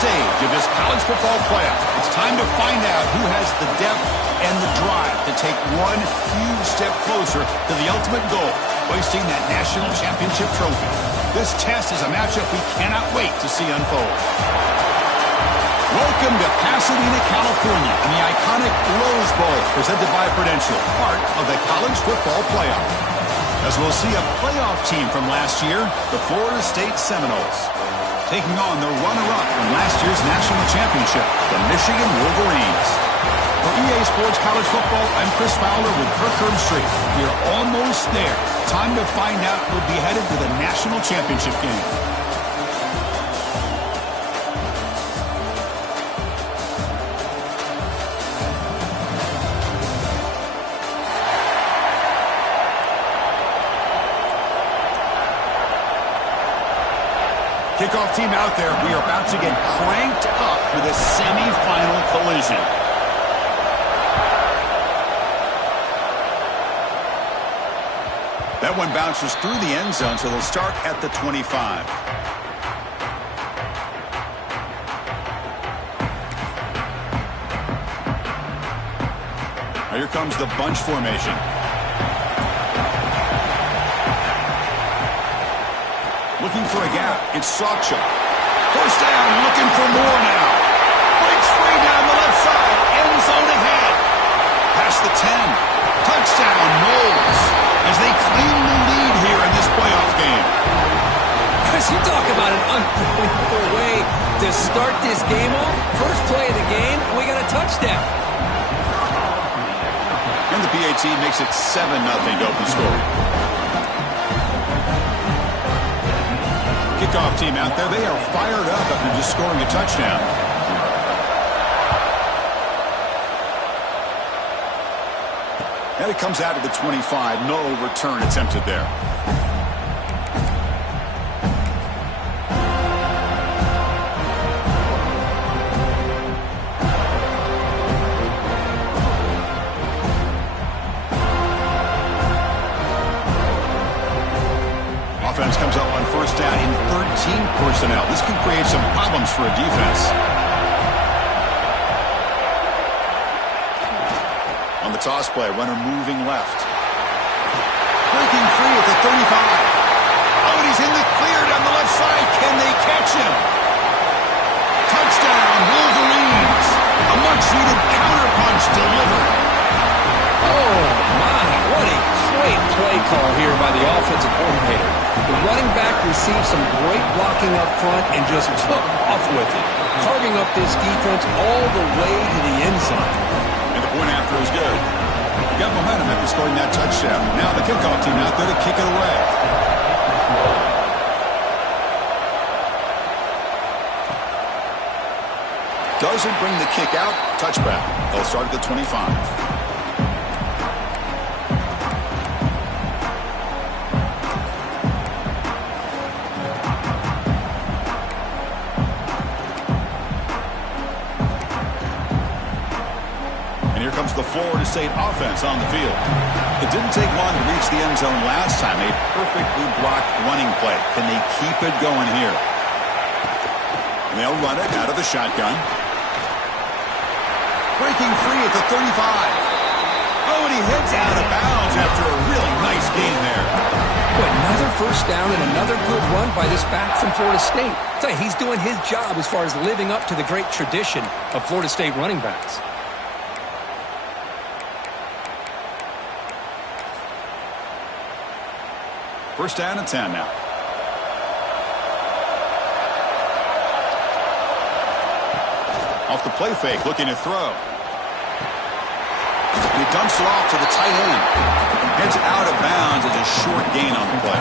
stage of this college football playoff. It's time to find out who has the depth and the drive to take one huge step closer to the ultimate goal, hoisting that national championship trophy. This test is a matchup we cannot wait to see unfold. Welcome to Pasadena, California, in the iconic Rose Bowl, presented by Prudential, part of the college football playoff. As we'll see a playoff team from last year, the Florida State Seminoles, taking on the runner-up from last year's national championship, the Michigan Wolverines. For EA Sports College Football, I'm Chris Fowler with Kirk Herbstreit. We're almost there. Time to find out who'll be headed to the national championship game. Kickoff team out there. We are about to get cranked up for the semifinal collision. That one bounces through the end zone, so they'll start at the 25. Now here comes the bunch formation. Looking for a gap. It's Sawchuk. First down, looking for more now. Breaks free down the left side. End zone ahead. Past the 10. Touchdown, Knowles, as they claim the lead here in this playoff game. Chris, you talk about an unbelievable way to start this game off. First play of the game, we got a touchdown. And the PAT makes it 7-0 to open score. Kickoff team out there. They are fired up after just scoring a touchdown. And it comes out of the 25. No return attempted there. Offense comes up on first down in 13 personnel. This could create some problems for a defense. On the toss play, runner moving left. Breaking free at the 35. Oh, and he's in the clear down the left side. Can they catch him? Touchdown, Wolverines. A much-needed counterpunch delivered. Oh, my. What a great play call here by the offensive coordinator. The running back received some great blocking up front and just took off with it, carving up this defense all the way to the end zone. And the point after is good. Got momentum after scoring that touchdown. Now the kickoff team out there to kick it away. Doesn't bring the kick out. Touchback. They'll start at the 25. Comes the Florida State offense on the field. It didn't take long to reach the end zone last time. A perfectly blocked running play. Can they keep it going here? And they'll run it out of the shotgun. Breaking free at the 35. Oh, and he heads out of bounds after a really nice game there. But another first down and another good run by this back from Florida State. I'll tell you, he's doing his job as far as living up to the great tradition of Florida State running backs. First down and 10 now. Off the play fake, looking to throw. He dumps it off to the tight end. Heads out of bounds as a short gain on the play.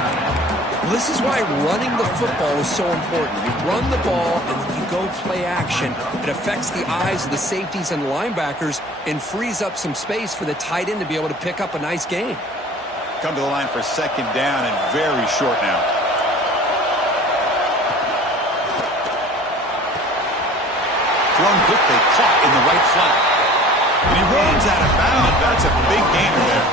Well, this is why running the football is so important. You run the ball and then you go play action. It affects the eyes of the safeties and linebackers and frees up some space for the tight end to be able to pick up a nice gain. Come to the line for second down and very short now. Thrown quickly, caught in the right flat. And he runs out of bounds. That's a big gainer there.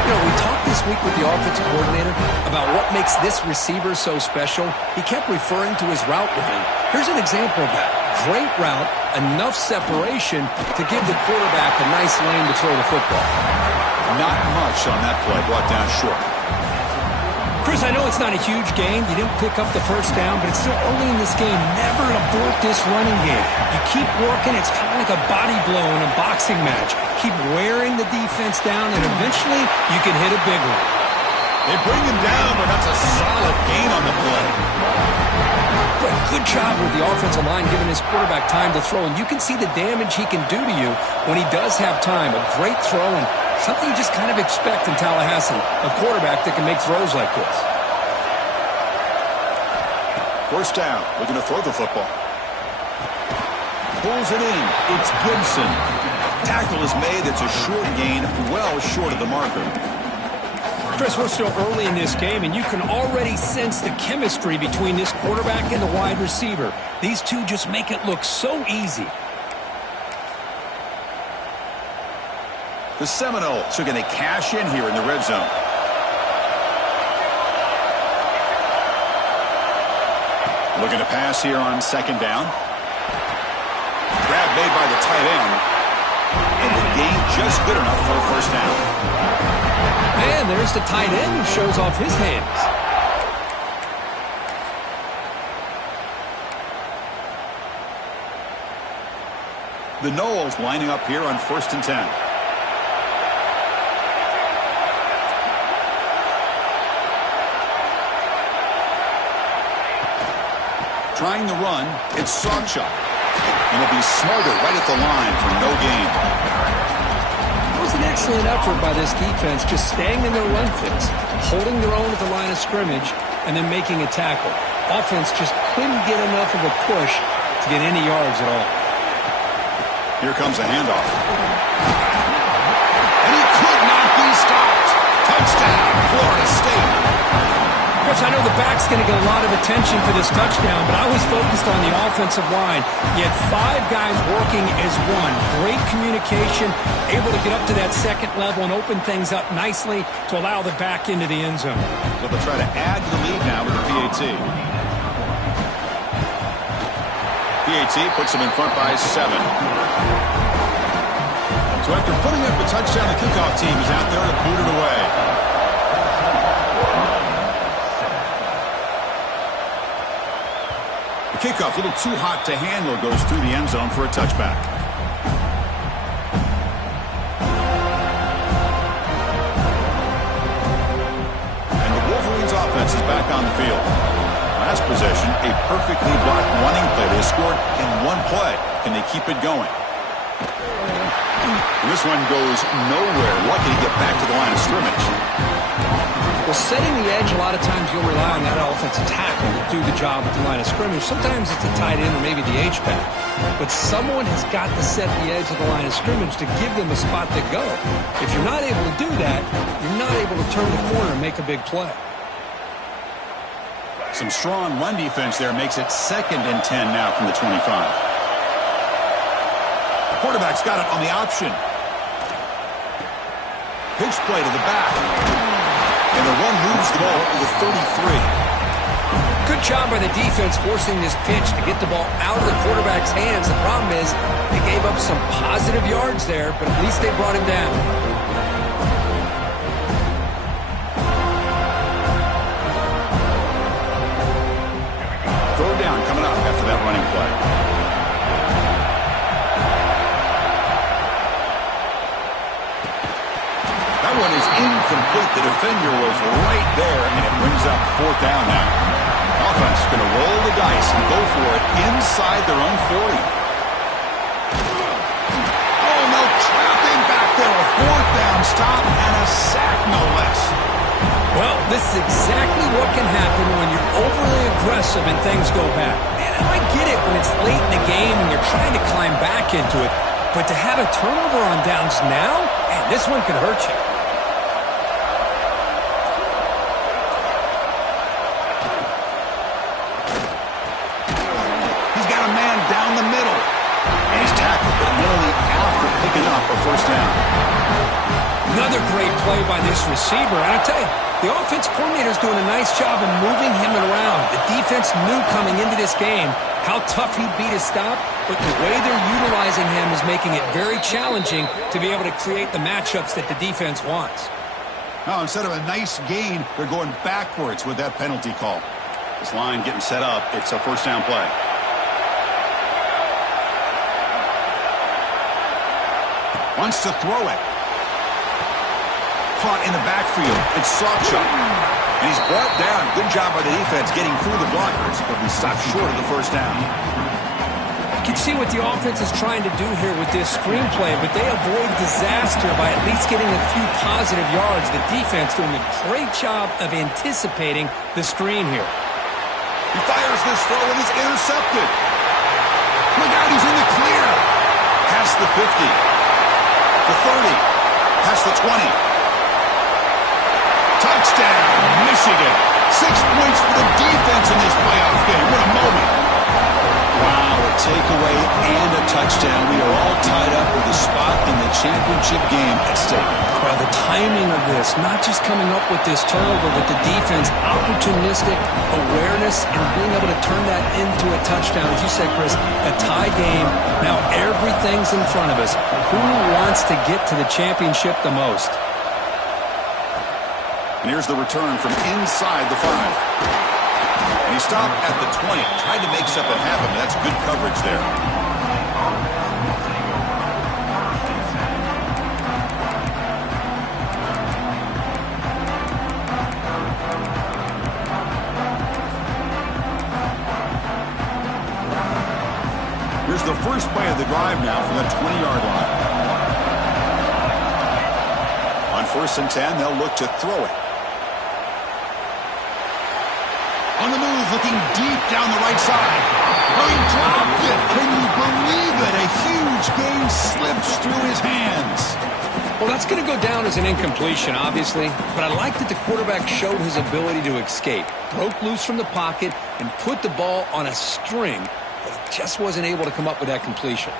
You know, we talked this week with the offensive coordinator about what makes this receiver so special? He kept referring to his route running. Here's an example of that. Great route, enough separation to give the quarterback a nice lane to throw the football. Not much on that play, brought down short. Chris, I know it's not a huge gain. You didn't pick up the first down, but it's still early in this game. Never abort this running game. You keep working. It's kind of like a body blow in a boxing match. Keep wearing the defense down, and eventually you can hit a big one. They bring him down, but that's a solid gain on the play. But good job with the offensive line giving his quarterback time to throw, and you can see the damage he can do to you when he does have time. A great throw, and something you just kind of expect in Tallahassee, a quarterback that can make throws like this. First down, looking to throw the football. Pulls it in. It's Gibson. Tackle is made. It's a short gain, well short of the marker. Chris, we're still early in this game, and you can already sense the chemistry between this quarterback and the wide receiver. These two just make it look so easy. The Seminoles are going to cash in here in the red zone. Looking to pass here on second down. Grab made by the tight end. And the gain just good enough for a first down. And there's the tight end who shows off his hands. The Noles lining up here on 1st and 10. Trying the run, it's Sawchuk. And he'll be smarter right at the line for no gain. It was an excellent effort by this defense, just staying in their run fits, holding their own at the line of scrimmage, and then making a tackle. Offense just couldn't get enough of a push to get any yards at all. Here comes a handoff. And he could not be stopped. Touchdown, Florida State. Chris, I know the back's going to get a lot of attention for this touchdown, but I was focused on the offensive line. You had 5 guys working as one. Great communication, able to get up to that second level and open things up nicely to allow the back into the end zone. So they'll try to add to the lead now with the PAT. PAT puts them in front by 7. So after putting up a touchdown, the kickoff team is out there to boot it away. Kickoff, a little too hot to handle, goes through the end zone for a touchback. And the Wolverines offense is back on the field. Last possession, a perfectly blocked running play. They scored in one play. Can they keep it going? And this one goes nowhere. Lucky to get back to the line of scrimmage. Well, setting the edge, a lot of times you'll rely on that offensive tackle to do the job at the line of scrimmage. Sometimes it's a tight end or maybe the H-back. But someone has got to set the edge of the line of scrimmage to give them a spot to go. If you're not able to do that, you're not able to turn the corner and make a big play. Some strong run defense there makes it 2nd and 10 now from the 25. Quarterback's got it on the option. Pitch play to the back. And the run moves the ball to the 33. Good job by the defense forcing this pitch to get the ball out of the quarterback's hands. The problem is they gave up some positive yards there, but at least they brought him down. Third down coming up after that running play. That one is incomplete. The defender was right there, and it brings up 4th down now. Offense is going to roll the dice and go for it inside their own 40. Oh, no, trapping back there. A 4th down stop and a sack, no less. Well, this is exactly what can happen when you're overly aggressive and things go bad. Man, I get it when it's late in the game and you're trying to climb back into it, but to have a turnover on downs now, man, this one could hurt you. And he's tackled, but only after picking up a first down. Another great play by this receiver. And I tell you, the offense coordinator is doing a nice job of moving him around. The defense knew coming into this game how tough he'd be to stop, but the way they're utilizing him is making it very challenging to be able to create the matchups that the defense wants. Now, instead of a nice gain, they're going backwards with that penalty call. This line getting set up. It's a first down play. Wants to throw it. Caught in the backfield. It's Sawchuk. And he's brought down. Good job by the defense getting through the blockers, but we stopped short of the first down. You can see what the offense is trying to do here with this screenplay, but they avoid disaster by at least getting a few positive yards. The defense doing a great job of anticipating the screen here. He fires this throw and it's intercepted. Look out, he's in the clear. Past the 50. The 30. Past the 20. Touchdown, Michigan. 6 points for the defense in this playoff game. What a moment. Wow, a takeaway and a touchdown. We are all tied up with a spot in the championship game at stake. Well, the timing of this, not just coming up with this turnover, but the defense, opportunistic awareness, and being able to turn that into a touchdown. As you said, Chris, a tie game. Now everything's in front of us. Who wants to get to the championship the most? And here's the return from inside the 5. And he stopped at the 20. Tried to make something happen, but that's good coverage there. Here's the first play of the drive now from the 20-yard line. On 1st and 10, they'll look to throw it. On the move, looking deep down the right side. Oh, he dropped it. Can you believe it? A huge gain slips through his hands. Well, that's going to go down as an incompletion, obviously, but I like that the quarterback showed his ability to escape, broke loose from the pocket, and put the ball on a string, but just wasn't able to come up with that completion.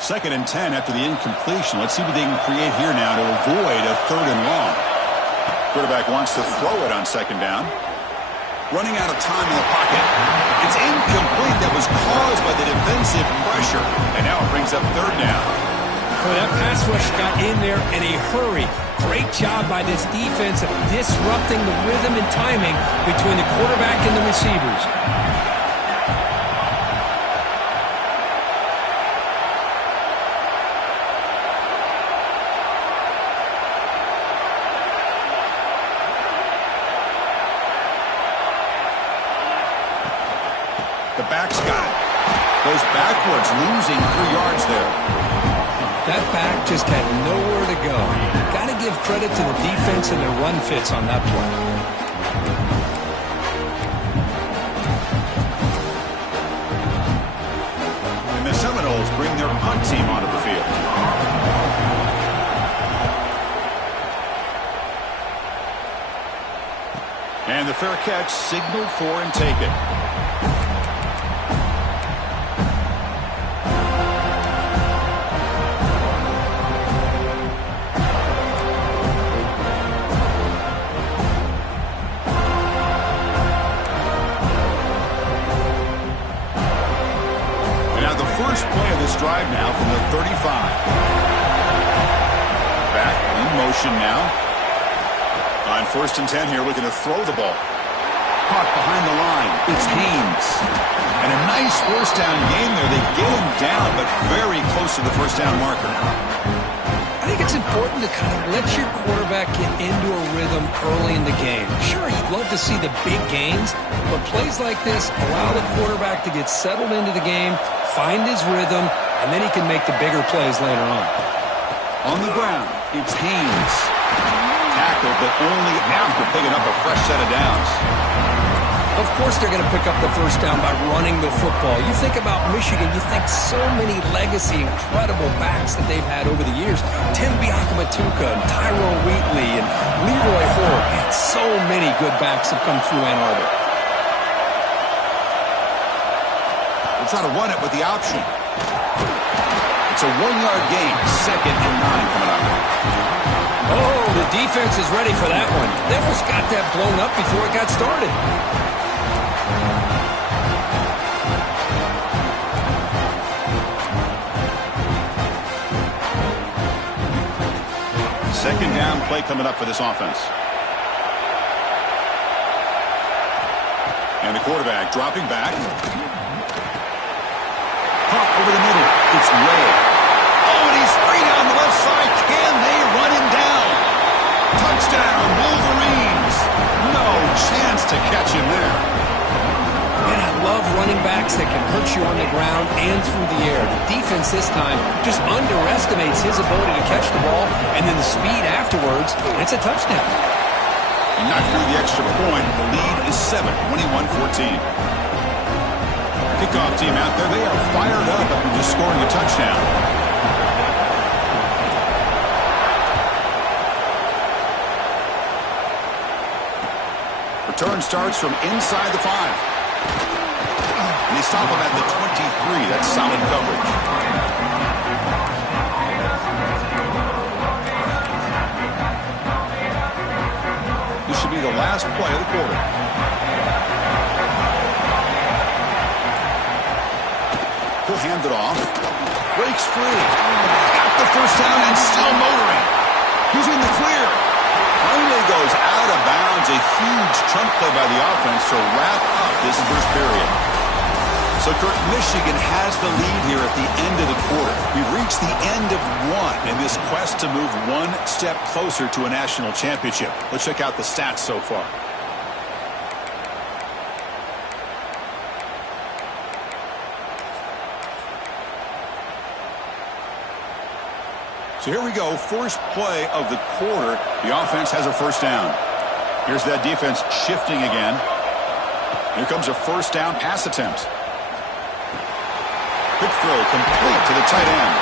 2nd and 10 after the incompletion. Let's see what they can create here now to avoid a 3rd and long. Quarterback wants to throw it on 2nd down. Running out of time in the pocket. It's incomplete. That was caused by the defensive pressure. And now it brings up 3rd down. Well, that pass rush got in there in a hurry. Great job by this defense of disrupting the rhythm and timing between the quarterback and the receivers. The back's got it. Goes backwards, losing 3 yards there. That back just had nowhere to go. Got to give credit to the defense and their run fits on that play. And the Seminoles bring their punt team onto the field. And the fair catch signaled for and taken. First play of this drive now from the 35. Back in motion now. On 1st and 10 here, looking to throw the ball. Caught behind the line. It's Haynes. And a nice first down gain there. They get him down, but very close to the first down marker. I think it's important to kind of let your quarterback get into a rhythm early in the game. Sure, you'd love to see the big gains, but plays like this allow the quarterback to get settled into the game, find his rhythm, and then he can make the bigger plays later on. On the ground, it's Haynes. Tackled, but only after picking up a fresh set of downs. Of course they're going to pick up the first down by running the football. You think about Michigan, you think so many legacy, incredible backs that they've had over the years. Tim Biakamatuka and Tyrone Wheatley and Leroy Hoare. Man, so many good backs have come through Ann Arbor. They'll try to run it with the option. It's It's a 1-yard gain. 2nd and 9 coming up. Oh, the defense is ready for that one. They almost got that blown up before it got started. Second down play coming up for this offense. And the quarterback dropping back. Pump over the middle. It's Ray. Oh, and he's free down the left side. Can they run him down? Touchdown, Wolverines. No chance to catch him there. Man, I love running backs that can hurt you on the ground and through the air. The defense this time just underestimates his ability to catch the ball, and then the speed afterwards, and it's a touchdown. And not through the extra point. The lead is 7, 21-14. Kickoff team out there. They are fired up after just scoring a touchdown. Return starts from inside the 5. And they stop him at the 23. That's solid coverage. This should be the last play of the quarter. He'll hand it off. Breaks free. Got the first down and still motoring. He's in the clear. Finally goes out of bounds. A huge chunk play by the offense to wrap up this first period. So, Kurt, Michigan has the lead here at the end of the quarter. We've reached the end of one in this quest to move one step closer to a national championship. Let's check out the stats so far. So here we go, first play of the quarter. The offense has a first down. Here's that defense shifting again. Here comes a first down pass attempt. Quick throw complete to the tight end.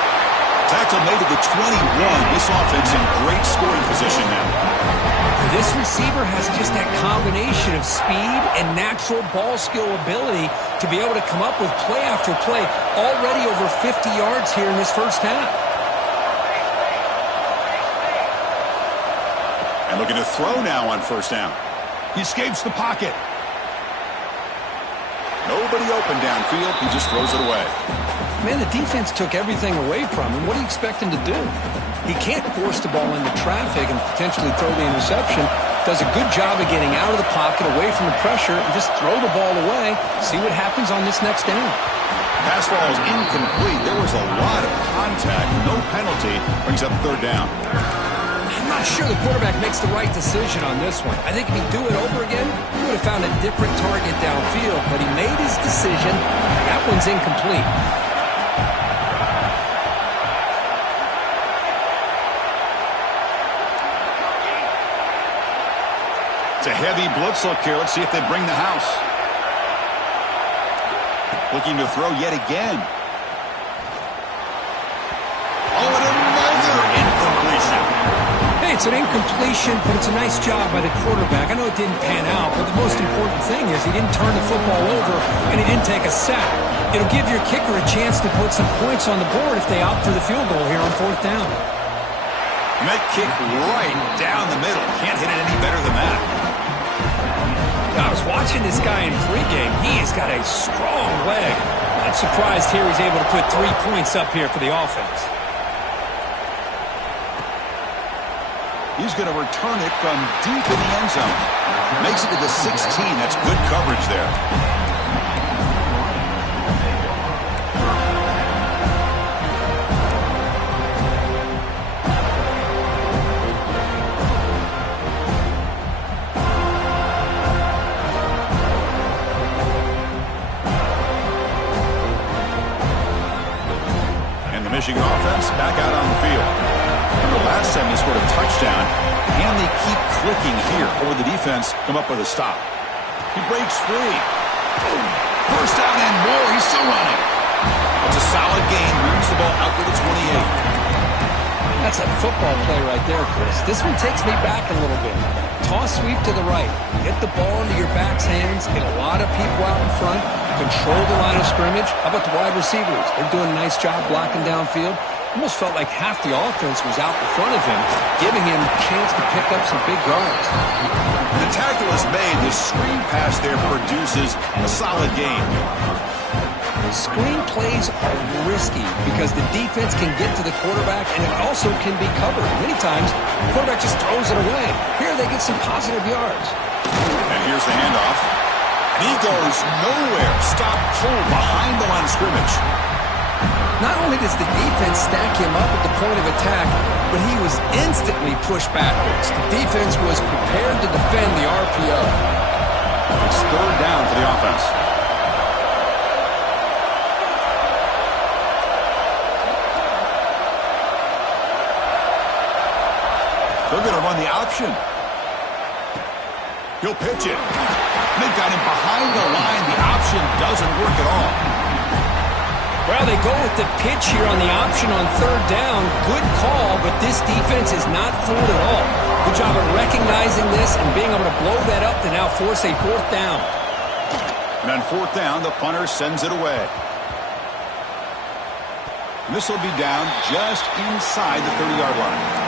Tackle made to the 21. This offense in great scoring position now. This receiver has just that combination of speed and natural ball skill ability to be able to come up with play after play. Already over 50 yards here in this first half. And looking to throw now on first down. He escapes the pocket. Nobody open downfield. He just throws it away. Man, the defense took everything away from him. What do you expect him to do? He can't force the ball into traffic and potentially throw the interception. Does a good job of getting out of the pocket, away from the pressure, and just throw the ball away. See what happens on this next down. Pass ball is incomplete. There was a lot of contact. No penalty. Brings up third down. I'm not sure the quarterback makes the right decision on this one. I think if he'd do it over again, he would have found a different target downfield. But he made his decision. That one's incomplete. It's a heavy blitz look here. Let's see if they bring the house. Looking to throw yet again. Oh, and another incompletion. Hey, it's an incompletion, but it's a nice job by the quarterback. I know it didn't pan out, but the most important thing is he didn't turn the football over and he didn't take a sack. It'll give your kicker a chance to put some points on the board if they opt for the field goal here on fourth down. And that kick right down the middle. Can't hit it any better than that. I was watching this guy in pregame. He has got a strong leg. Not surprised here he's able to put 3 points up here for the offense. He's going to return it from deep in the end zone. Makes it to the 16. That's good coverage there. Michigan offense back out on the field. Remember last time they scored a touchdown, and they keep clicking here, or the defense come up with a stop. He breaks free. First down and more. He's still running. It's a solid gain. Moves the ball out to the 28. That's a football play right there, Chris. This one takes me back a little bit. Toss sweep to the right. Get the ball into your back's hands. Get a lot of people out in front. control the line of scrimmage. How about the wide receivers? They're doing a nice job blocking downfield. Almost felt like half the offense was out in front of him, giving him a chance to pick up some big yards. The tackle is made. The screen pass there produces a solid gain. Screen plays are risky because the defense can get to the quarterback, and it also can be covered. Many times, the quarterback just throws it away. Here they get some positive yards. And here's the handoff. And he goes nowhere. Stop full behind the line of scrimmage. Not only does the defense stack him up at the point of attack, but he was instantly pushed backwards. The defense was prepared to defend the RPO. It's third down for the offense. They're going to run the option. He'll pitch it. They've got him behind the line. The option doesn't work at all. Well, they go with the pitch here on the option on third down. Good call, but this defense is not fooled at all. Good job of recognizing this and being able to blow that up to now force a fourth down. And on fourth down, the punter sends it away. And this will be down just inside the 30-yard line.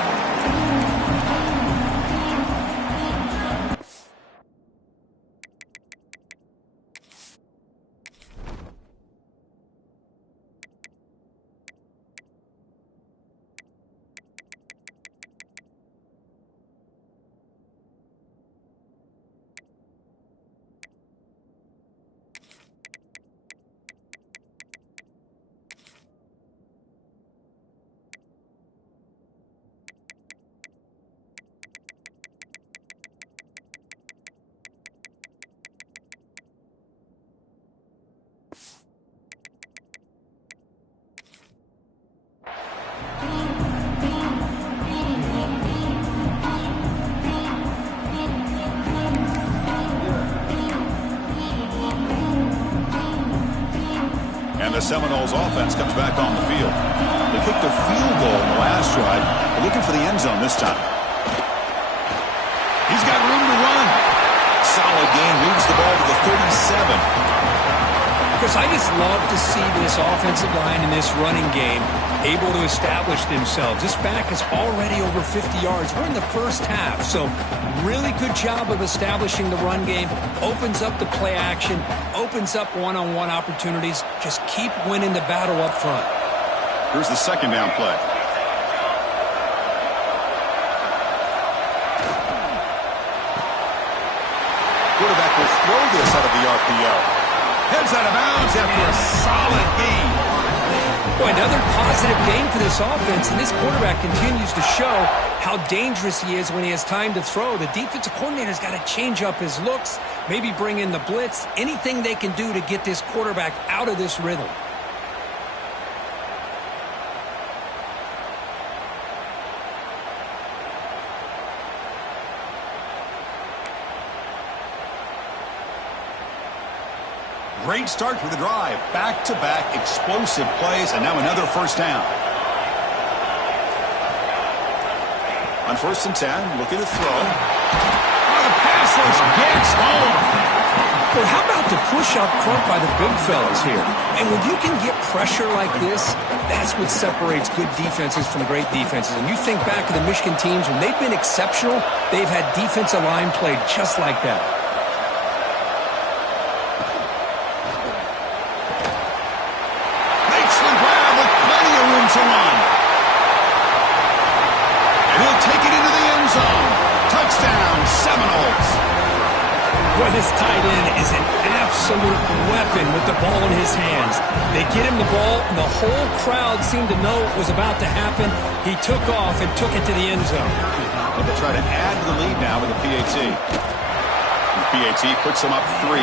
The Seminoles offense comes back on the field. They kicked a field goal in the last drive. They're looking for the end zone this time. He's got room to run. Solid gain, moves the ball to the 37. Because I just love to see this offensive line in this running game able to establish themselves. This back is already over 50 yards. We're in the first half, so really good job of establishing the run game. Opens up the play action, opens up one-on-one opportunities. Just keep winning the battle up front. Here's the second down play. Quarterback will throw this out of the RPO. Heads out of bounds after a solid gain. Boy, another positive gain for this offense, and this quarterback continues to show how dangerous he is when he has time to throw. The defensive coordinator's got to change up his looks, maybe bring in the blitz, anything they can do to get this quarterback out of this rhythm. Great start to the drive. Back-to-back explosive plays, and now another first down. On 1st and 10, looking to throw. Oh, the pass rush gets home. Well, how about the push up front by the big fellas here? And when you can get pressure like this, that's what separates good defenses from great defenses. And you think back to the Michigan teams, when they've been exceptional, they've had defensive line play just like that. To run. And he'll take it into the end zone. Touchdown, Seminoles. Boy, this tight end is an absolute weapon with the ball in his hands. They get him the ball, and the whole crowd seemed to know what was about to happen. He took off and took it to the end zone. Well, they try to add to the lead now with the PAT. The PAT puts them up 3.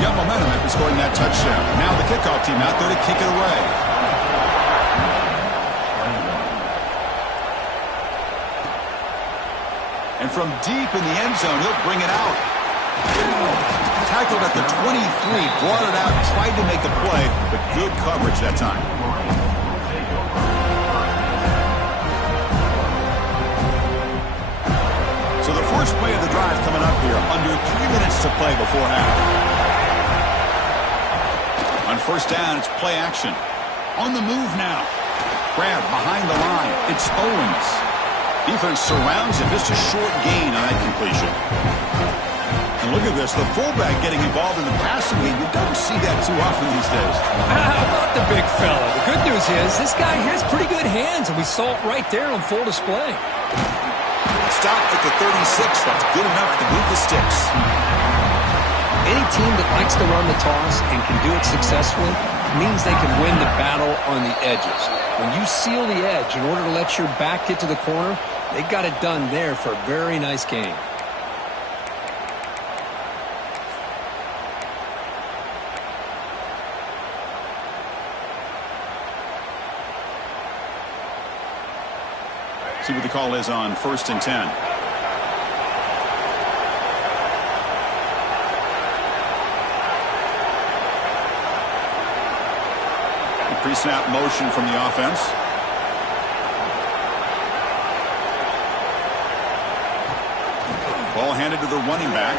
Got momentum after scoring that touchdown. Now the kickoff team out there to kick it away. And from deep in the end zone, he'll bring it out. Tackled at the 23, brought it out, tried to make the play, but good coverage that time. So the First play of the drive coming up here. Under 3 minutes to play before half. On first down, it's play action. On the move now. Grab behind the line. It's Owens. Defense surrounds him. Just a short gain on that completion. And look at this. The fullback getting involved in the passing game. You don't see that too often these days. How about the big fella? The good news is this guy has pretty good hands, and we saw it right there on full display. Stopped at the 36. That's good enough to move the sticks. Any team that likes to run the toss and can do it successfully means they can win the battle on the edges. When you seal the edge in order to let your back get to the corner, they got it done there for a very nice game. See what the call is on 1st and 10. Pre-snap motion from the offense. Ball handed to the running back.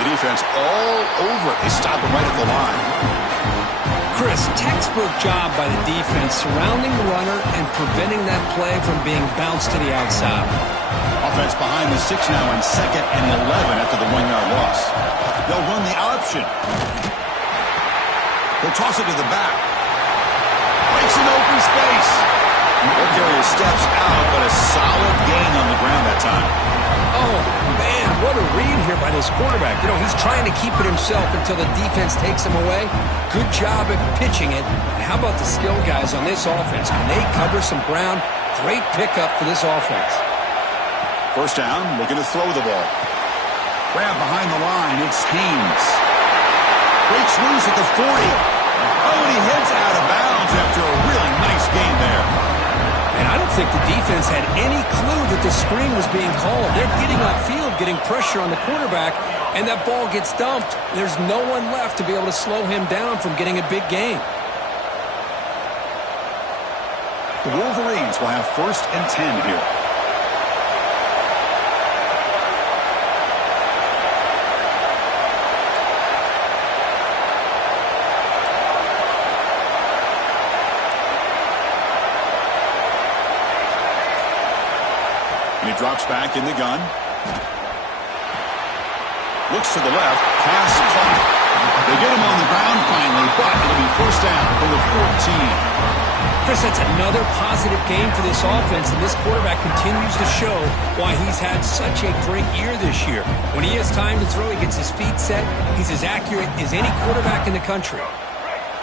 The defense all over it. They stop him right at the line. Chris, textbook job by the defense surrounding the runner and preventing that play from being bounced to the outside. Offense behind the 6 now in 2nd and 11 after the 1-yard loss. They'll run the option. He'll toss it to the back. Breaks an open space. Their carrier steps out, but a solid gain on the ground that time. Oh, man, what a read here by this quarterback. You know, he's trying to keep it himself until the defense takes him away. Good job at pitching it. And how about the skill guys on this offense? Can they cover some ground? Great pickup for this offense. First down, looking to throw the ball. Grab behind the line. It's Haynes. Breaks loose at the 40. Oh, and he heads out of bounds after a really nice game there. And I don't think the defense had any clue that the screen was being called. They're getting upfield, getting pressure on the quarterback, and that ball gets dumped. There's no one left to be able to slow him down from getting a big gain. The Wolverines will have 1st and 10 here. He drops back in the gun. Looks to the left. Pass caught. They get him on the ground finally, but it'll be first down from the 14. Chris, that's another positive game for this offense, and this quarterback continues to show why he's had such a great year this year. When he has time to throw, he gets his feet set. He's as accurate as any quarterback in the country.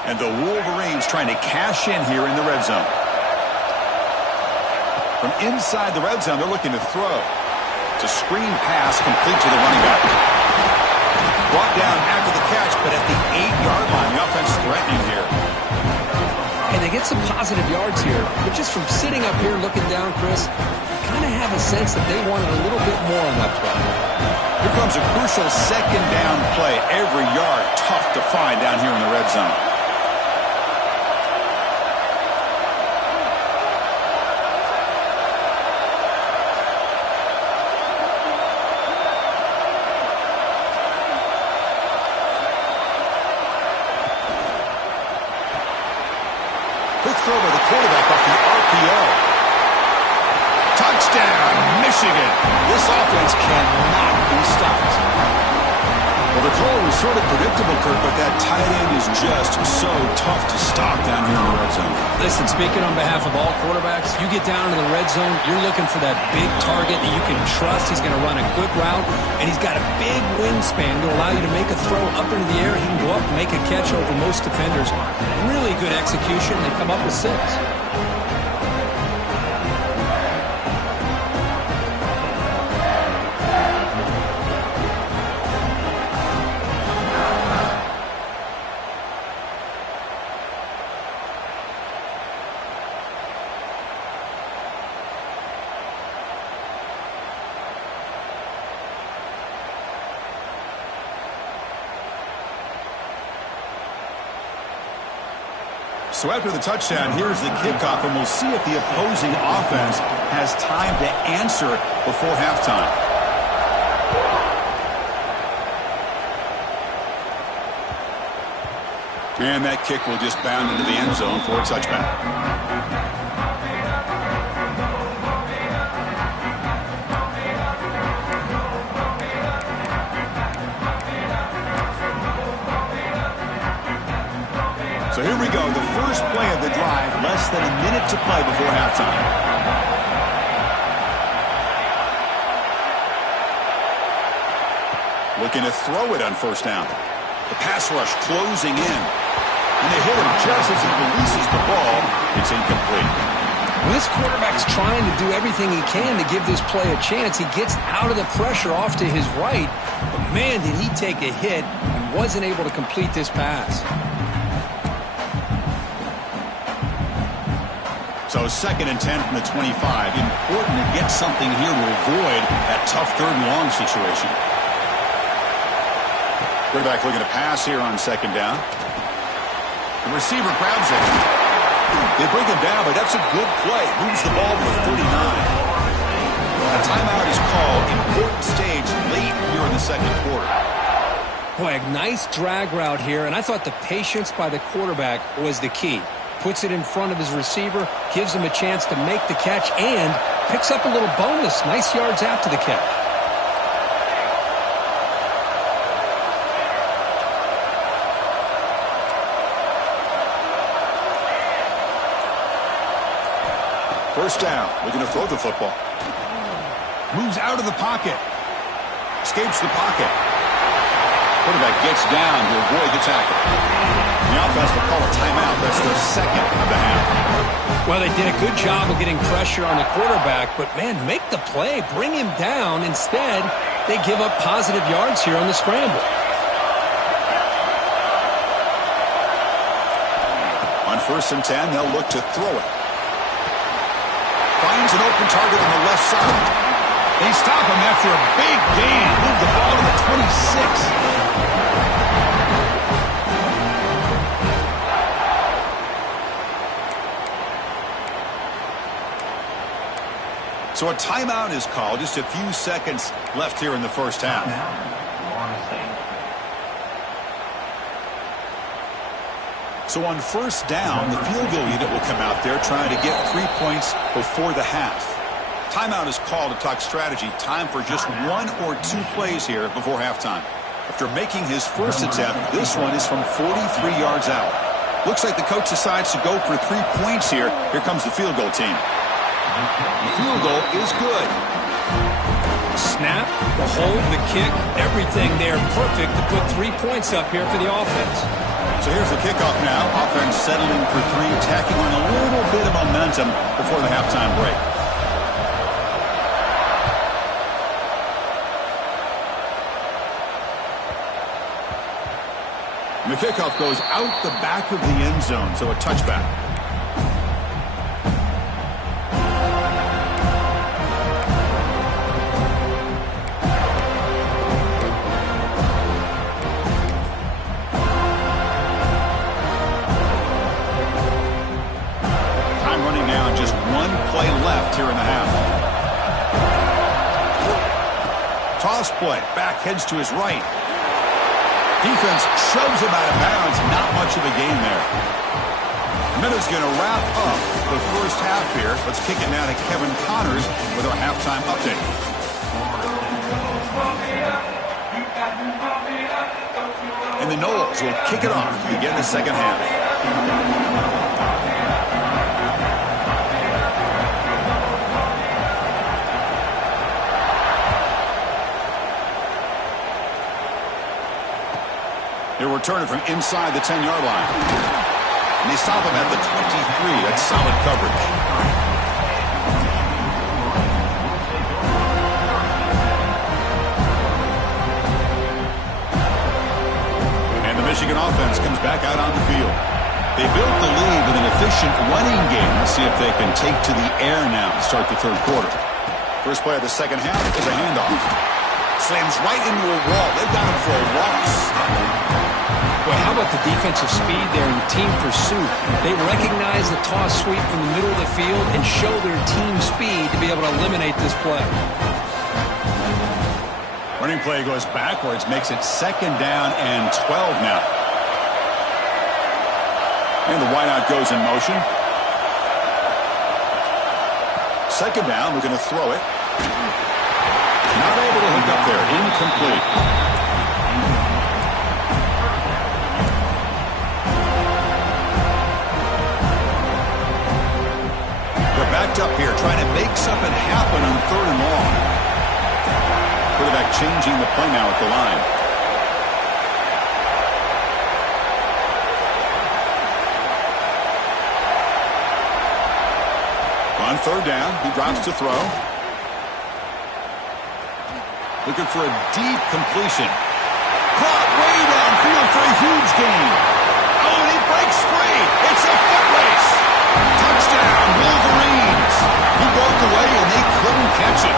And the Wolverines trying to cash in here in the red zone. From inside the red zone, they're looking to throw. It's a screen pass complete to the running back. Brought down after the catch, but at the 8-yard line, the offense threatening here. And they get some positive yards here, but just from sitting up here looking down, Chris, you kind of have a sense that they wanted a little bit more on that play. Here comes a crucial 2nd down play. Every yard tough to find down here in the red zone. Throw by the quarterback off the RPO. Touchdown, Michigan. This offense cannot be stopped. Well, the call was sort of predictable, Kurt, but that tight end is just so tough to stop down here in the red zone. Listen, speaking on behalf of all quarterbacks, you get down to the red zone, you're looking for that big target that you can trust. He's going to run a good route, and he's got a big wingspan to allow you to make a throw up into the air. He can go up and make a catch over most defenders. Really good execution. They come up with 6. So after the touchdown, here's the kickoff, and we'll see if the opposing offense has time to answer before halftime. And that kick will just bound into the end zone for a touchback. So here we go, the first play of the drive, less than a minute to play before halftime. Looking to throw it on first down. The pass rush closing in. And they hit him just as he releases the ball. It's incomplete. Well, this quarterback's trying to do everything he can to give this play a chance. He gets out of the pressure off to his right. But, man, did he take a hit and wasn't able to complete this pass. So 2nd and 10 from the 25. Important to get something here to avoid that tough 3rd and long situation. Quarterback looking to pass here on 2nd down. The receiver grabs it. They bring him down, but that's a good play. Moves the ball to the 39. A timeout is called. Important stage late here in the 2nd quarter. Boy, a nice drag route here, and I thought the patience by the quarterback was the key. Puts it in front of his receiver, gives him a chance to make the catch, and picks up a little bonus. Nice yards after the catch. First down, looking to throw the football. Moves out of the pocket. Escapes the pocket. Quarterback gets down to avoid the tackle. The offense will call a timeout. That's their 2nd of the half. Well, they did a good job of getting pressure on the quarterback, but, man, make the play. Bring him down. Instead, they give up positive yards here on the scramble. On 1st and 10, they'll look to throw it. Finds an open target on the left side. They stop him after a big gain. Move the ball to the 26. So a timeout is called. Just a few seconds left here in the first half. So on 1st down, the field goal unit will come out there trying to get 3 points before the half. Timeout is called to talk strategy. Time for just 1 or 2 plays here before halftime. After making his first attempt, this one is from 43 yards out. Looks like the coach decides to go for 3 points here. Here comes the field goal team. The field goal is good. Snap, the hold, the kick, everything there perfect to put 3 points up here for the offense. So here's the kickoff now. Offense settling for 3, tacking on a little bit of momentum before the halftime break. And the kickoff goes out the back of the end zone, so a touchback. Here in the half. Toss play. Back heads to his right. Defense shoves him out of bounds. Not much of a gain there. And then it's going to wrap up the first half here. Let's kick it now to Kevin Connors with our halftime update. And the Noles will kick it off to begin the second half. They're returning from inside the 10-yard line. And they stop him at the 23. That's solid coverage. And the Michigan offense comes back out on the field. They built the lead with an efficient running game. Let's see if they can take to the air now to start the 3rd quarter. First play of the second half is a handoff. Slams right into a wall. They've got him for a loss. Boy, how about the defensive speed there and the team pursuit? They recognize the toss sweep from the middle of the field and show their team speed to be able to eliminate this play. Running play goes backwards, makes it 2nd down and 12 now. And the wideout goes in motion. 2nd down, we're going to throw it. Not able to hook up there, incomplete. Backed up here, trying to make something happen on 3rd and long. Quarterback changing the play now at the line. On 3rd down, he drops to throw. Looking for a deep completion. Caught way downfield for a huge gain. Oh, and he breaks free. It's a foot race. Touchdown, Wolverines. He broke away, and they couldn't catch it.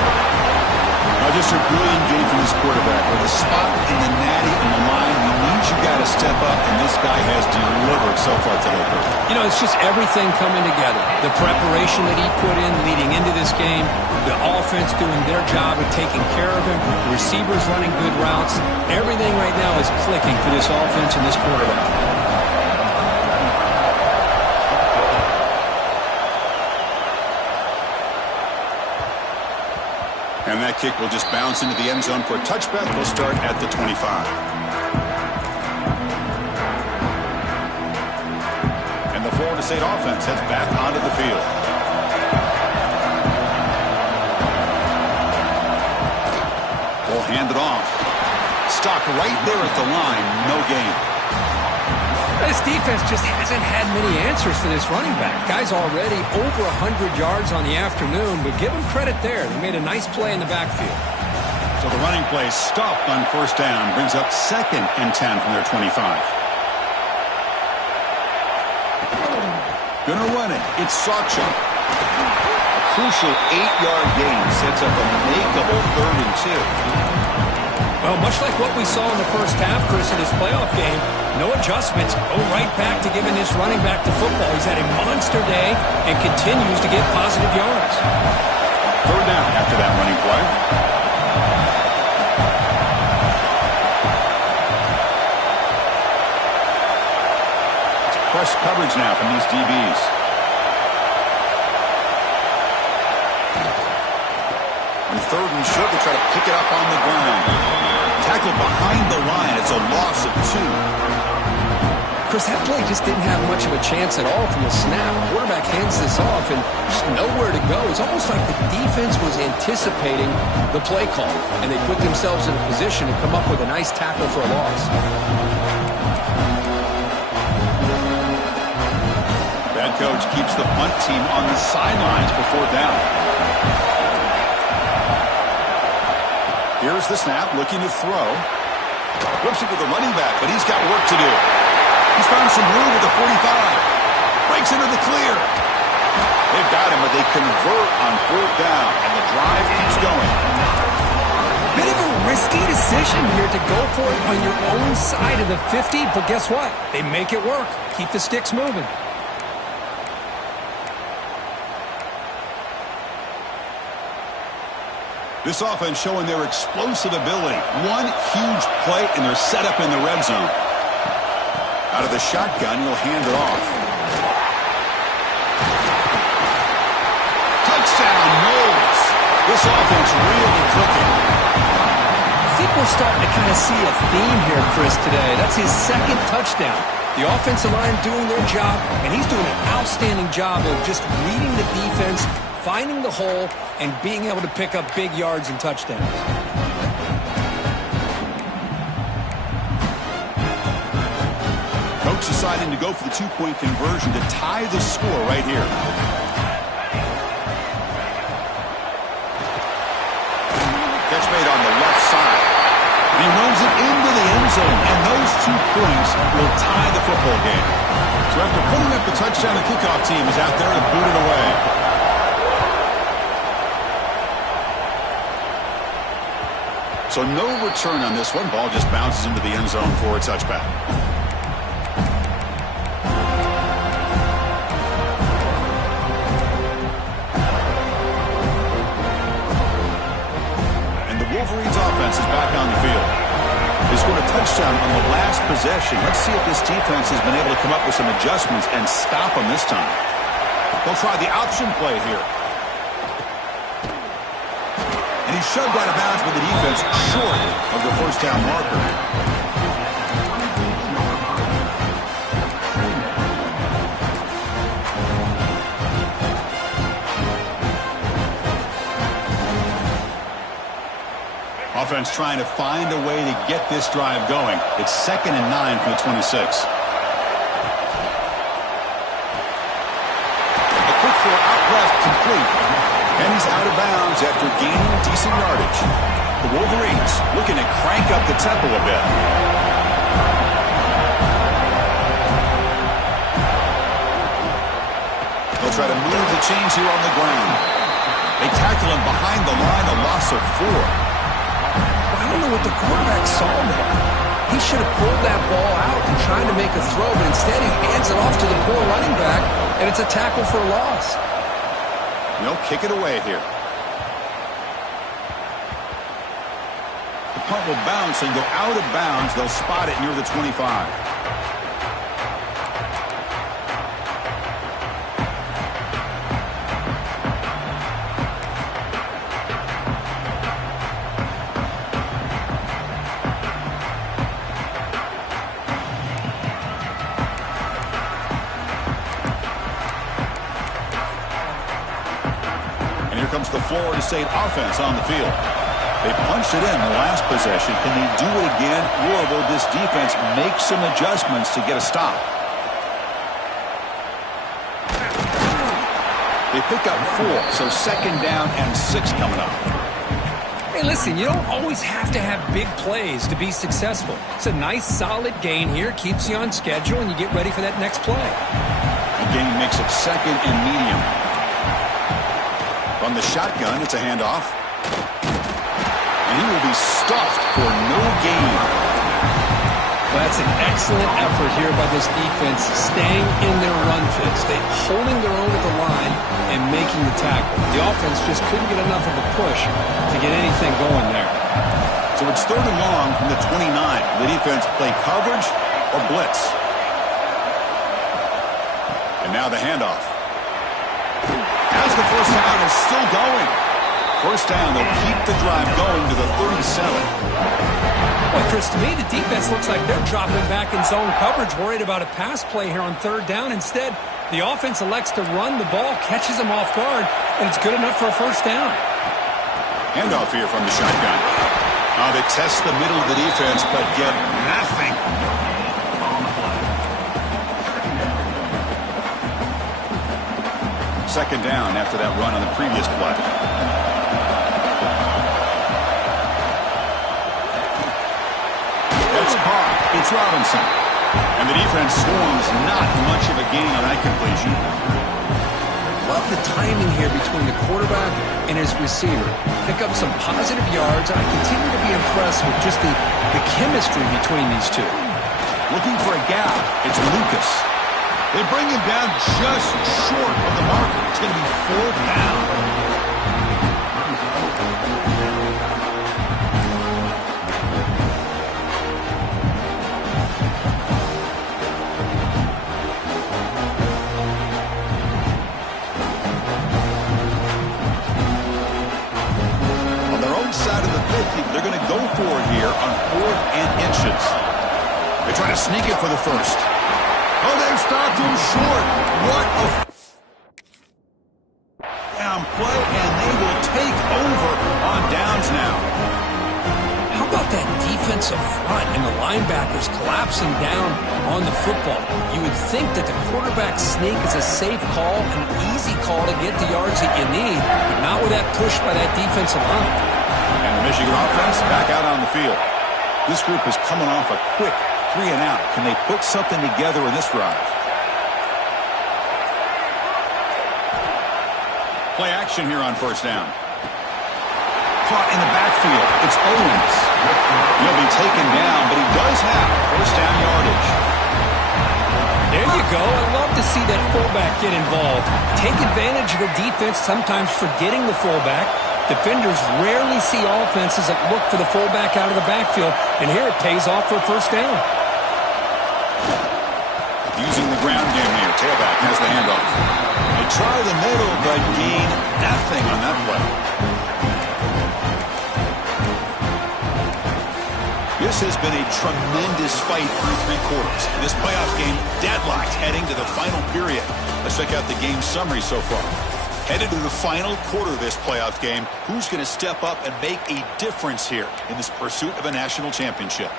Now, just a brilliant game from this quarterback. With a spot in the natty on the line, he needs you got to step up, and this guy has delivered so far today. You know, it's just everything coming together. The preparation that he put in leading into this game, the offense doing their job of taking care of him, the receivers running good routes. Everything right now is clicking for this offense and this quarterback. And that kick will just bounce into the end zone for a touchback. We'll start at the 25. And the Florida State offense heads back onto the field. We'll hand it off. Stopped right there at the line. No gain. This defense just hasn't had many answers for this running back. Guy's already over 100 yards on the afternoon, but give him credit there. They made a nice play in the backfield. So the running play stopped on 1st down, brings up 2nd and 10 from their 25. Gonna run it. It's Sawchuk. A crucial 8-yard gain sets up a makeable 3rd and 2. Well, much like what we saw in the first half, Chris, in this playoff game, no adjustments. Go right back to giving this running back to football. He's had a monster day and continues to get positive yards. 3rd down after that running play. It's press coverage now from these DBs. On 3rd and short, they try to pick it up on the ground. Tackled behind the line. It's a loss of 2. Chris, that play just didn't have much of a chance at all from the snap. Quarterback hands this off and just nowhere to go. It's almost like the defense was anticipating the play call, and they put themselves in a position to come up with a nice tackle for a loss. Bad coach keeps the punt team on the sidelines for 4th down. Here's the snap, looking to throw. Whips it to the running back, but he's got work to do. He's found some room at the 45. Breaks into the clear. They've got him, but they convert on 4th down, and the drive keeps going. Bit of a risky decision here to go for it on your own side of the 50, but guess what? They make it work. Keep the sticks moving. This offense showing their explosive ability. One huge play, and they're set up in the red zone. Out of the shotgun, he'll hand it off. Touchdown, Knowles. This offense really clicking. I think we're starting to kind of see a theme here, Chris, today. That's his 2nd touchdown. The offensive line doing their job, and he's doing an outstanding job of just reading the defense, finding the hole, and being able to pick up big yards and touchdowns. Coach deciding to go for the 2-point conversion to tie the score right here. Catch made on the left side. He runs it into the end zone, and those 2 points will tie the football game. So after putting up the touchdown, the kickoff team is out there to boot it away. So no return on this one. Ball just bounces into the end zone for a touchback. Wolverines offense is back on the field. They scored a touchdown on the last possession. Let's see if this defense has been able to come up with some adjustments and stop them this time. They'll try the option play here. And he's shoved out of bounds by the defense short of the first down marker. Offense trying to find a way to get this drive going. It's 2nd and 9 from the 26. A quick throw out left, complete. And he's out of bounds after gaining decent yardage. The Wolverines looking to crank up the tempo a bit. They'll try to move the chains here on the ground. They tackle him behind the line, a loss of 4. I don't know what the quarterback saw there. He should have pulled that ball out and tried to make a throw, but instead he hands it off to the poor running back, and it's a tackle for a loss. They'll kick it away here. The punt will bounce and go out of bounds. They'll spot it near the 25. Comes the Florida State offense on the field. They punched it in the last possession. Can they do it again, or will this defense make some adjustments to get a stop? They pick up 4, so 2nd down and 6 coming up. Hey, listen, you don't always have to have big plays to be successful. It's a nice, solid gain here. Keeps you on schedule, and you get ready for that next play. The gain makes it 2nd and medium. From the shotgun, it's a handoff. And he will be stuffed for no gain. Well, that's an excellent effort here by this defense, staying in their run fits. They're holding their own at the line and making the tackle. The offense just couldn't get enough of a push to get anything going there. So it's 3rd and long from the 29. The defense play coverage or blitz. And now the handoff. As the first down is still going. First down, they'll keep the drive going to the 37. Well, Chris, to me, the defense looks like they're dropping back in zone coverage, worried about a pass play here on 3rd down. Instead, the offense elects to run the ball, catches them off guard, and it's good enough for a first down. Handoff here from the shotgun. They test the middle of the defense, but get nothing. Second down after that run on the previous play. It's caught. It's Robinson. And the defense swarms not much of a gain on that completion. Love the timing here between the quarterback and his receiver. Pick up some positive yards, and I continue to be impressed with just the chemistry between these two. Looking for a gap. It's Lucas. They bring him down just short of the marker. It's going to be 4th down. On their own side of the 50, they're going to go for it here on 4th and inches. They try to sneak it for the first. Oh, they've stopped him short. What a down play, and they will take over on downs now. How about that defensive front and the linebackers collapsing down on the football? You would think that the quarterback sneak is a safe call, an easy call to get the yards that you need, but not with that push by that defensive line. And the Michigan offense back out on the field. This group is coming off a quick 3 and out. Can they put something together in this drive? Play action here on first down. Caught in the backfield. It's Owens. He'll be taken down, but he does have first down yardage. There you go. I love to see that fullback get involved. Take advantage of the defense, sometimes forgetting the fullback. Defenders rarely see offenses that look for the fullback out of the backfield, and here it pays off for a first down. Using the ground game here. Tailback has the handoff. They try the middle, but gain nothing on that play. This has been a tremendous fight through 3 quarters. This playoff game deadlocked heading to the final period. Let's check out the game summary so far. Headed to the final quarter of this playoff game, who's going to step up and make a difference here in this pursuit of a national championship?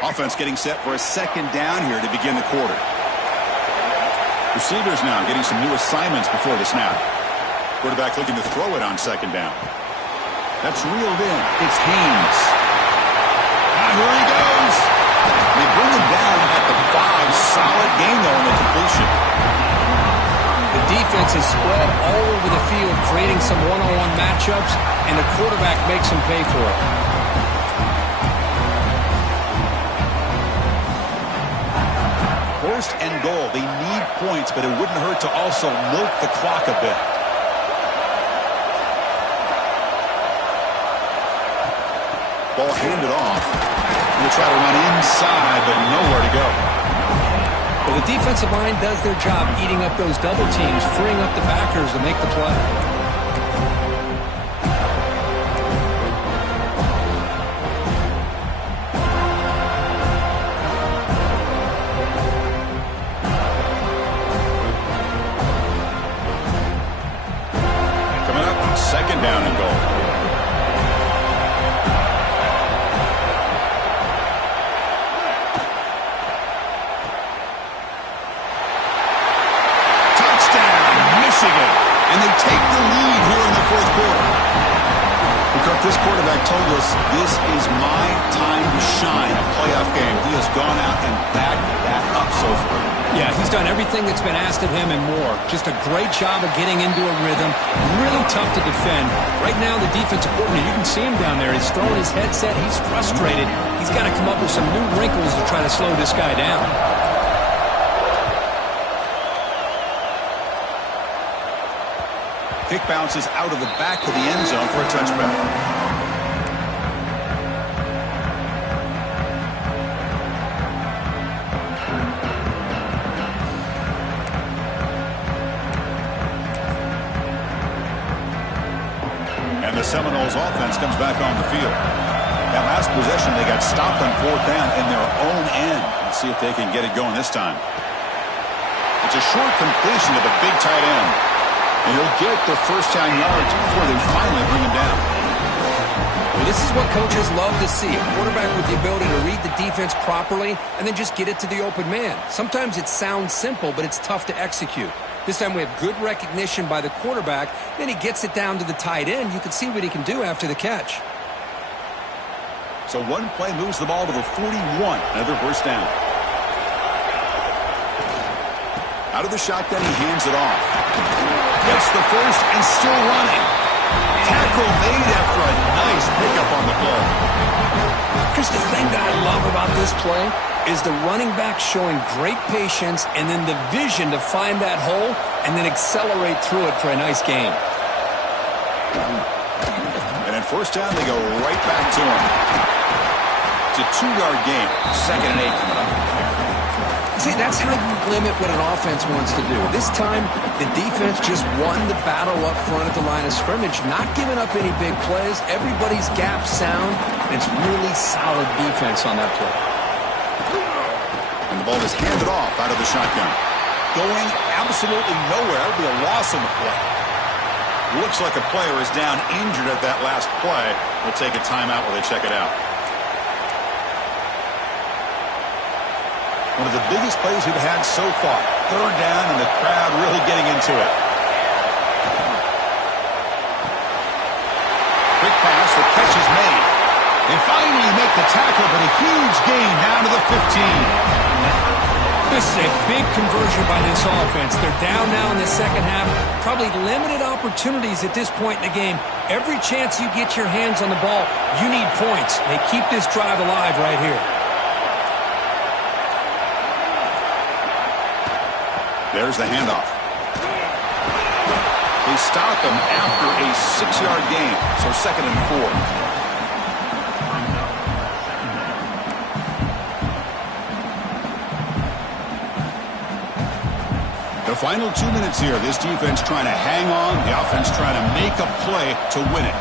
Offense getting set for a second down here to begin the quarter. Receivers now getting some new assignments before the snap. Quarterback looking to throw it on second down. That's reeled in. It's Haynes. And here he goes. They bring him down at the 5. Solid gain, though, in the completion. The defense is spread all over the field, creating some one-on-one matchups, and the quarterback makes them pay for it. First and goal. They need points, but it wouldn't hurt to also milk the clock a bit. Ball handed off. They'll try to run inside, but nowhere to go. Well, the defensive line does their job eating up those double teams, freeing up the backers to make the play. Second down and goal. Touchdown, Michigan. And they take the lead here in the 4th quarter. Cook, this quarterback told us this is my time to shine. A playoff game. He has gone out and backed that up so far. Yeah, he's done everything that's been asked of him and more. Just a great job of getting into a rhythm. Really tough to defend. Right now, the defensive coordinator, you can see him down there. He's throwing his headset. He's frustrated. He's got to come up with some new wrinkles to try to slow this guy down. Kick bounces out of the back of the end zone for a touchback. And the Seminoles offense comes back on the field. That last possession, they got stopped on 4th down in their own end. Let's see if they can get it going this time. It's a short completion to the big tight end. And he'll get the first down yards before they finally bring him down. Well, this is what coaches love to see. A quarterback with the ability to read the defense properly and then just get it to the open man. Sometimes it sounds simple, but it's tough to execute. This time we have good recognition by the quarterback. Then he gets it down to the tight end. You can see what he can do after the catch. So one play moves the ball to the 41. Another first down. Out of the shotgun, he hands it off. Gets the first and still running. Tackle made after a nice pickup on the play. Chris, the thing that I love about this play is the running back showing great patience and then the vision to find that hole and then accelerate through it for a nice gain. And at first down, they go right back to him. It's a 2-yard gain. 2nd and 8 coming up. See, that's how you limit what an offense wants to do. This time, the defense just won the battle up front at the line of scrimmage, not giving up any big plays. Everybody's gap sound, and it's really solid defense on that play. And the ball is handed off out of the shotgun. Going absolutely nowhere. That'll be a loss on the play. Looks like a player is down injured at that last play. We'll take a timeout while they check it out. One of the biggest plays we've had so far. 3rd down and the crowd really getting into it. Quick pass, the catch is made. They finally make the tackle, but a huge gain down to the 15. This is a big conversion by this offense. They're down now in the second half. Probably limited opportunities at this point in the game. Every chance you get your hands on the ball, you need points. They keep this drive alive right here. There's the handoff. They stop him after a 6-yard gain, so 2nd and 4. The final 2 minutes here. This defense trying to hang on. The offense trying to make a play to win it.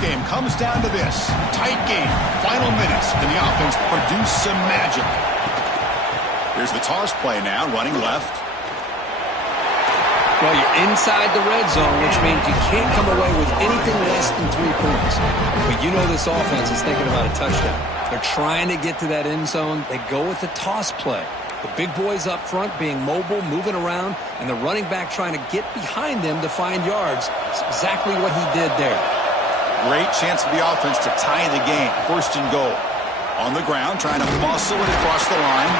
Game comes down to this. Tight game. Final minutes. And the offense produced some magic. Here's the toss play now. Running left. Well, you're inside the red zone, which means you can't come away with anything less than 3 points. But you know this offense is thinking about a touchdown. They're trying to get to that end zone. They go with the toss play. The big boys up front being mobile, moving around, and the running back trying to get behind them to find yards. It's exactly what he did there. Great chance for the offense to tie the game. 1st and goal. On the ground, trying to muscle it across the line.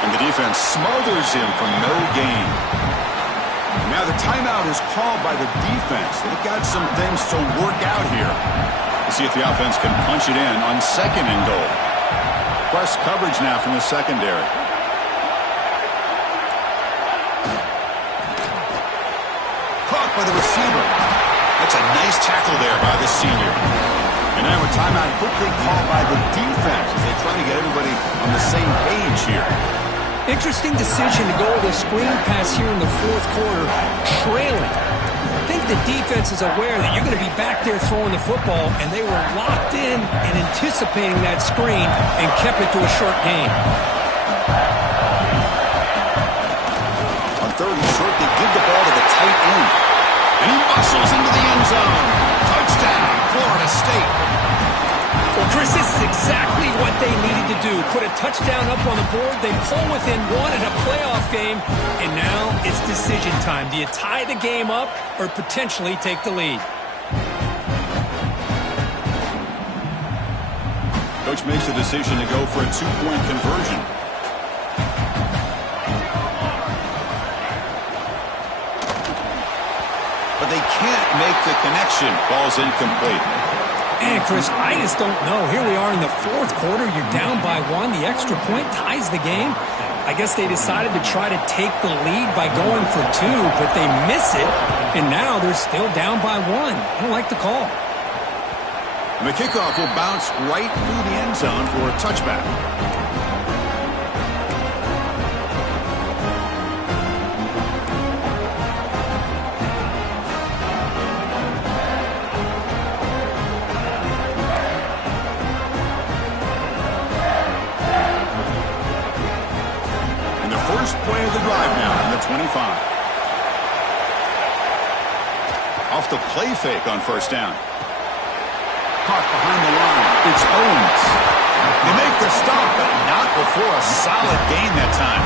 And the defense smothers him for no gain. Now the timeout is called by the defense. They've got some things to work out here. Let's see if the offense can punch it in on 2nd and goal. Press coverage now from the secondary. Caught by the receiver. That's a nice tackle there by the senior. And now a timeout quickly called by the defense as they try to get everybody on the same page here. Interesting decision to go with a screen pass here in the 4th quarter, trailing. I think the defense is aware that you're going to be back there throwing the football, and they were locked in and anticipating that screen and kept it to a short gain. On 3rd and short, they give the ball to the tight end. And he muscles into the end zone. Touchdown, Florida State. Well, Chris, this is exactly what they needed to do. Put a touchdown up on the board. They pull within 1 in a playoff game. And now it's decision time. Do you tie the game up or potentially take the lead? Coach makes the decision to go for a 2-point conversion. But they can't make the connection. Ball's incomplete. And, Chris, I just don't know. Here we are in the 4th quarter. You're down by 1. The extra point ties the game. I guess they decided to try to take the lead by going for 2, but they miss it. And now they're still down by 1. I don't like the call. And the kickoff will bounce right through the end zone for a touchback. Play of the drive now on the 25. Off the play fake on 1st down. Caught behind the line. It's Owens. They make the stop, but not before a solid gain that time.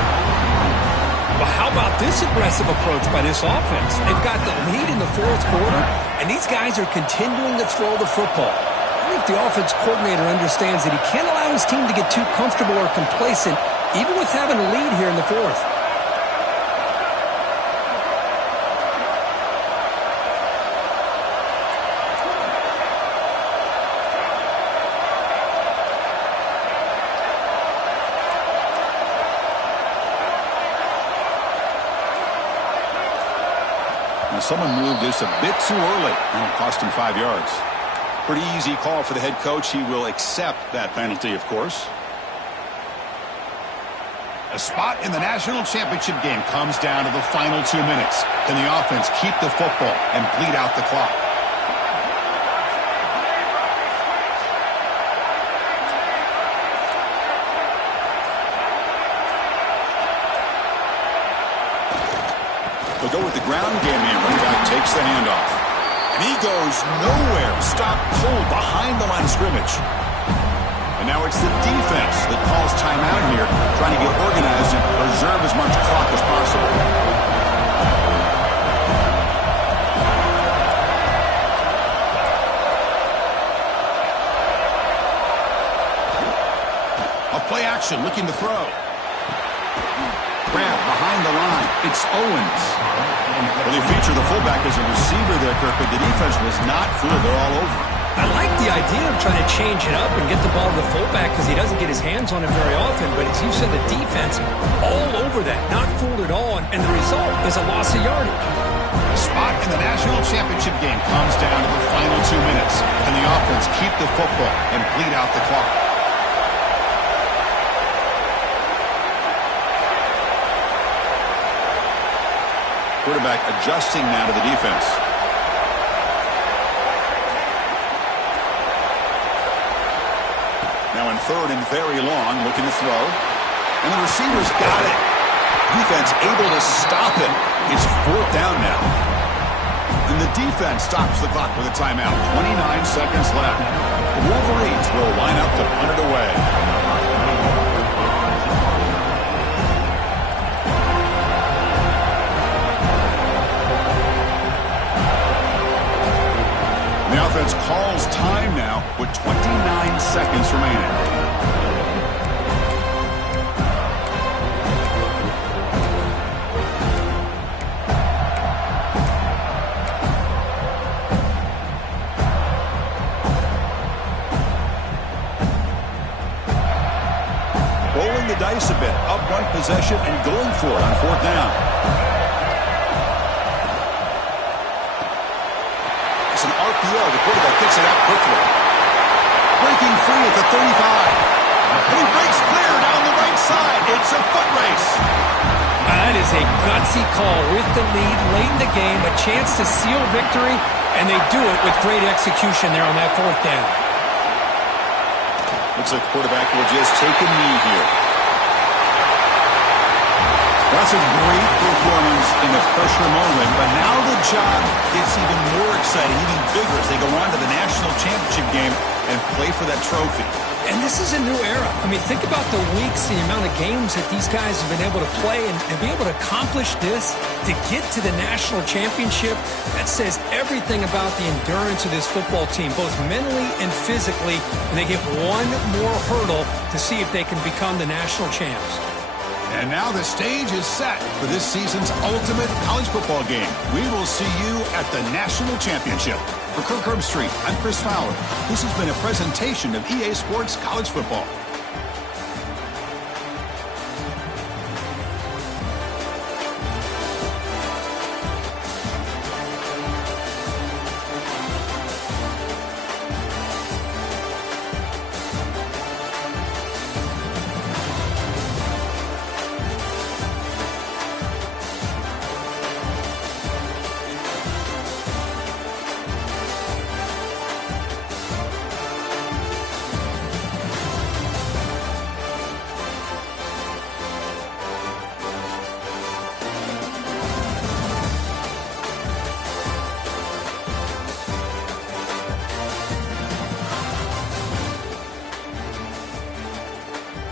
Well, how about this aggressive approach by this offense? They've got the lead in the 4th quarter, and these guys are continuing to throw the football. I think the offense coordinator understands that he can't allow his team to get too comfortable or complacent, even with having a lead here in the 4th. Someone moved this a bit too early, and it cost him 5 yards. Pretty easy call for the head coach. He will accept that penalty, of course. A spot in the national championship game comes down to the final 2 minutes. Can the offense keep the football and bleed out the clock? They'll go with the ground game here. Running back takes the handoff. And he goes nowhere. Stopped cold behind the line of scrimmage. And now it's the defense that calls timeout here, trying to get organized and preserve as much clock as possible. action, looking to throw. Grab behind the line. It's Owens. Well, they feature the fullback as a receiver there, Kirk, but the defense was not fooled. They're all over. I like the idea of trying to change it up and get the ball to the fullback because he doesn't get his hands on it very often. But as you said, the defense all over that, not fooled at all. And the result is a loss of yardage. The spot in the national championship game comes down to the final 2 minutes. Can the offense keep the football and bleed out the clock? Quarterback adjusting now to the defense. Now in third and very long, looking to throw. And the receiver's got it. Defense able to stop it. It's fourth down now. And the defense stops the clock with a timeout. 29 seconds left. The Wolverines will line up to punt it away. The offense calls time now with 29 seconds remaining. Rolling the dice a bit, up one possession and going for it on fourth down. It's an RPO. The quarterback gets it out quickly. Breaking free at the 35. And he breaks clear down the right side. It's a foot race. That is a gutsy call with the lead late in the game, a chance to seal victory, and they do it with great execution there on that fourth down. Looks like the quarterback will just take a knee here. That's a great performance in the pressure moment, but now the job gets even more exciting, even bigger as they go on to the national championship game and play for that trophy. And this is a new era. I mean, think about the weeks, the amount of games that these guys have been able to play and be able to accomplish this, to get to the national championship. That says everything about the endurance of this football team, both mentally and physically. And they get one more hurdle to see if they can become the national champs. And now the stage is set for this season's ultimate college football game. We will see you at the national championship. For Kirk Herbstreit, I'm Chris Fowler. This has been a presentation of EA Sports College Football.